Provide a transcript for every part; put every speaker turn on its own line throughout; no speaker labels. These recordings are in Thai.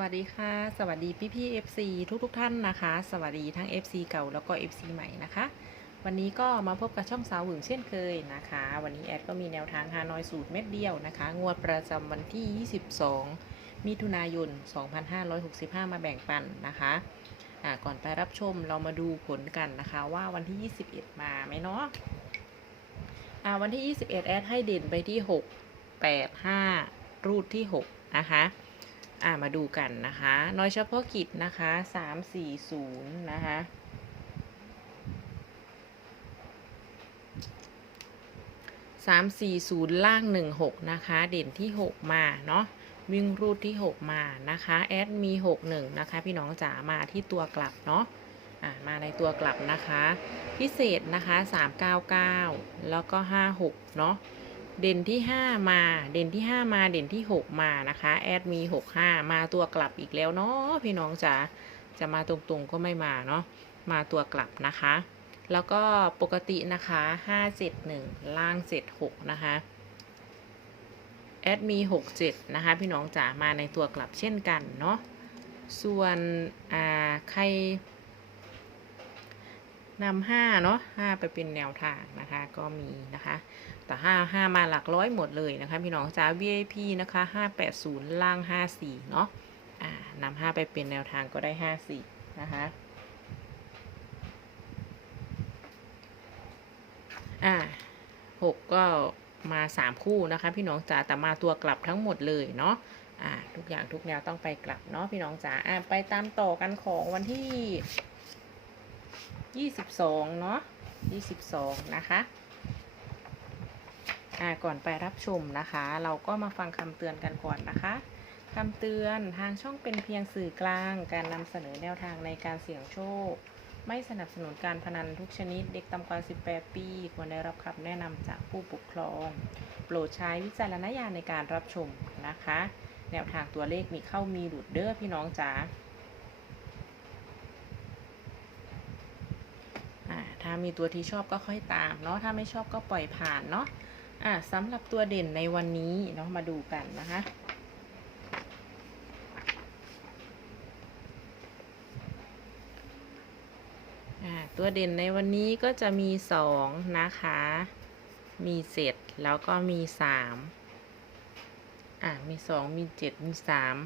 วัสดีค่ะ สวัสดีพี่พี่ FC ทุกทุกท่านนะคะ สวัสดีทั้ง FC เก่าแล้วก็ FC ใหม่นะคะ วันนี้ก็มาพบกับช่องสาวหึงเช่นเคยนะคะ วันนี้แอดก็มีแนวทางฮานอยสูตรเม็ดเดียวนะคะ งวดประจำวันที่ 22 มิถุนายน 2565 มาแบ่งปันนะคะก่อนไปรับชมเรามาดูผลกันนะคะว่าวันที่ 21 มาไหมเนาะอ่าวันที่ 21 แอดให้เด่นไปที่ 6 8 5 รูดที่ 6 นะคะ อ่ามาดูกันนะคะน้อยเฉพาะกิจนะคะสามสี่ศูนย์นะคะสามสี่ศูนย์ล่างหนึ่งหกนะคะ เด่นที่หกมาเนาะวิ่งรูดที่หกมานะคะแอดมีหกหนึ่งนะคะ พี่น้องจ๋ามาที่ตัวกลับเนาะอ่ามาในตัวกลับนะคะ พิเศษนะคะสามเก้าเก้าแล้วก็ห้าหกเนาะ เด่นที่ 5 มา เด่นที่ 5 มา เด่นที่ 6 มานะคะ แอดมี 65 มาตัวกลับอีกแล้วเนาะพี่น้องจ๋า จะมาตรงๆก็ไม่มาเนาะ มาตัวกลับนะคะ แล้วก็ปกตินะคะ 571 ล่าง 76 นะคะ แอดมี 67 นะคะ พี่น้องจ๋า มาในตัวกลับเช่นกันเนาะ ส่วน อ่า ใคร นำห้าเนาะห้าไปเป็นแนวทางนะคะ ก็มีนะคะ แต่ห้าห้ามาหลักร้อยหมดเลยนะคะ พี่น้องจ้า VIP นะคะห้าแปดศูนย์ล่างห้าสี่เนาะอ่านำห้าไปเป็นแนวทางก็ได้ห้าสี่นะคะอ่าหกก็มาสามคู่นะคะ พี่น้องจ๋าแต่มาตัวกลับทั้งหมดเลยเนาะอ่าทุกอย่างทุกแนวต้องไปกลับเนาะพี่น้องจ๋าอ่าไปตามต่อกันของวันที่ ยี่สิบสองเนาะยี่สิบสองนะคะอ่าก่อนไปรับชมนะคะ เราก็มาฟังคำเตือนกันก่อนนะคะคำเตือนทางช่องเป็นเพียงสื่อกลาง การนำเสนอแนวทางในการเสี่ยงโชค ไม่สนับสนุนการพนันทุกชนิด เด็กต่ำกว่า 18 ปี ควรได้รับคำแนะนำจากผู้ปกครอง โปรดใช้วิจารณญาณในการรับชมนะคะ แนวทางตัวเลขมีเข้ามีหลุดเด้อพี่น้องจ๋า ถ้ามีตัวที่ชอบก็ค่อยตามเนาะถ้าไม่ชอบก็ปล่อยผ่านเนาะอะสำหรับตัวเด่นในวันนี้เนาะมาดูกันนะคะตัวเด่นในวันนี้ก็จะมีสองนะคะ มีเจ็ดแล้วก็มีสามอะ มีสองมีเจ็ดมีสาม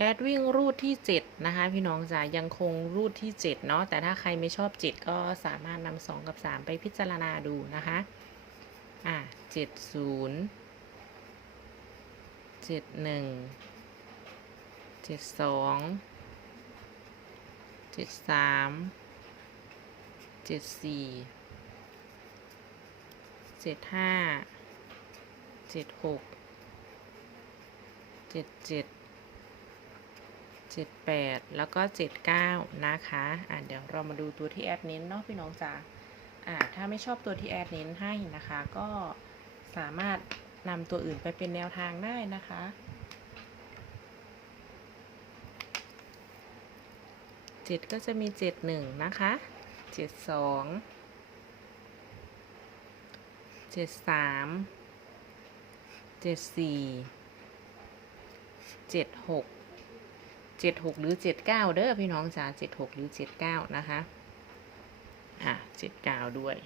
แอดวิ่งรูดที่ 7 นะคะ พี่น้องจ๋ายังคงรูดที่ 7 เนาะแต่ถ้าใครไม่ชอบ 7 ก็สามารถนำ2กับ 3 ไปพิจารณาดูนะคะ อะ 70 71 72 73 74 75 76 77 เจ็ดแปดแล้วก็เจ็ดเก้านะคะอ่าเดี๋ยวเรามาดูตัวที่แอดเน้นเนาะพี่น้องจ๋าอ่าถ้าไม่ชอบตัวที่แอดเน้นให้นะคะ ก็สามารถนำตัวอื่นไปเป็นแนวทางได้นะคะเจ็ดก็จะมีเจ็ดหนึ่งนะคะเจ็ดสองเจ็ดสามเจ็ดสี่เจ็ดหก เจ็ดหกหรือเจ็ดเก้าเด้อพี่น้องจ๋าเจ็ดหกหรือเจ็ดเก้านะคะอะเจ็ดเก้าด้วย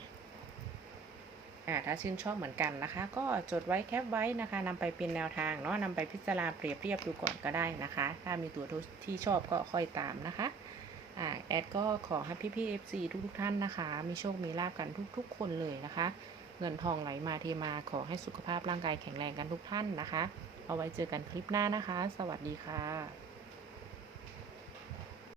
อ่าถ้าชื่นชอบเหมือนกันนะคะ ก็จดไว้แคปไว้นะคะนำไปเป็นแนวทางเนาะนำไปพิจารณาเปรียบเทียบดูก่อนก็ได้นะคะ ถ้ามีตัวที่ชอบก็ค่อยตามนะคะอ่าแอดก็ขอให้พี่พี่เอฟซีทุกๆท่านนะคะ มีโชคมีลาบกันทุกๆ คนเลยนะคะ เงินทองไหลมาเทมาขอให้สุขภาพร่างกายแข็งแรงกันทุกท่านนะคะ เอาไว้เจอกันคลิปหน้านะคะ สวัสดีค่ะ